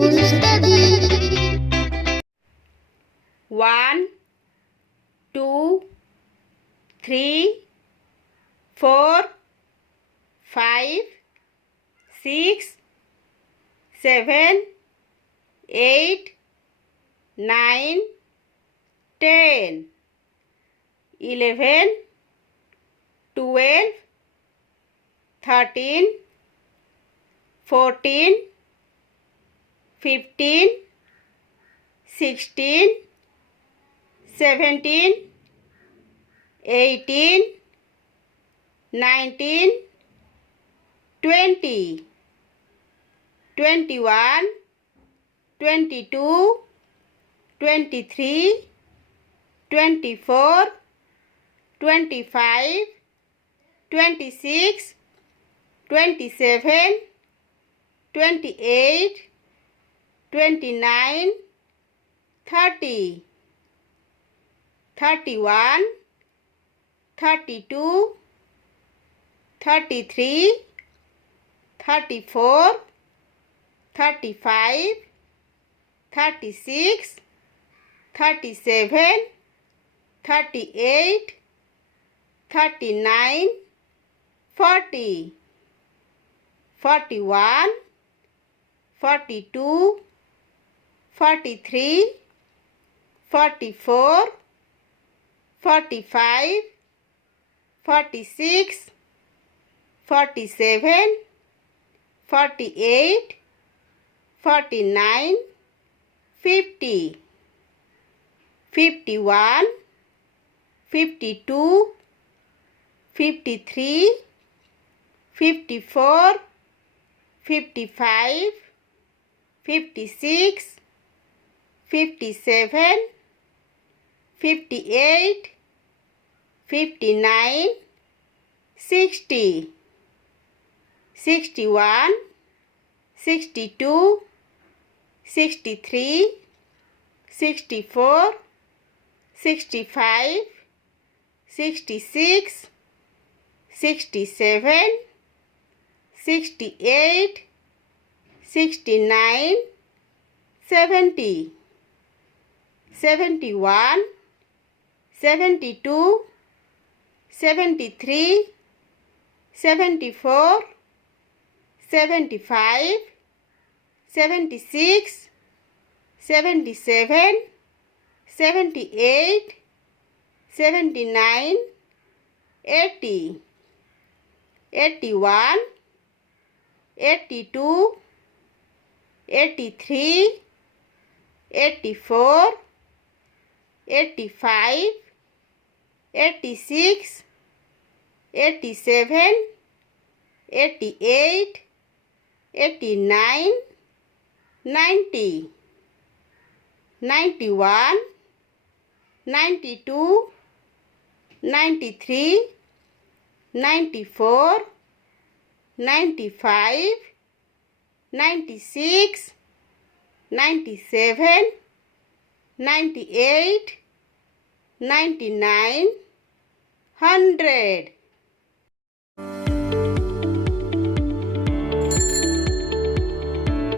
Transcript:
to study. 1, 2, 3, 4, 5, 6, 7, 8, 9, 10, 11, 12, 13, 14, 15, 16, 17, 18, 19, 20, 21, 22, 23, 24, 25, 26, 27, 28, 29, 30, 31, 32, 33, 34, 35, 36, 37, 38, 39, 40, 41, 42, 43, 44, 45, 46, 47, 48, 49, 50, 51, 52, 53, 54, 55, 56, 57, 58, 59, 60, 61, 62, 63, 64, 65, 66, 67, 68, 69, 70, 71, 72, 73, 74, 75, 76, 77, 78, 79, 80, 81, 82, 83, 84, 85, 86, 87, 88, 89, 90, 91, 92, 93, 94, 95, 96, 97, 98, 99, 100.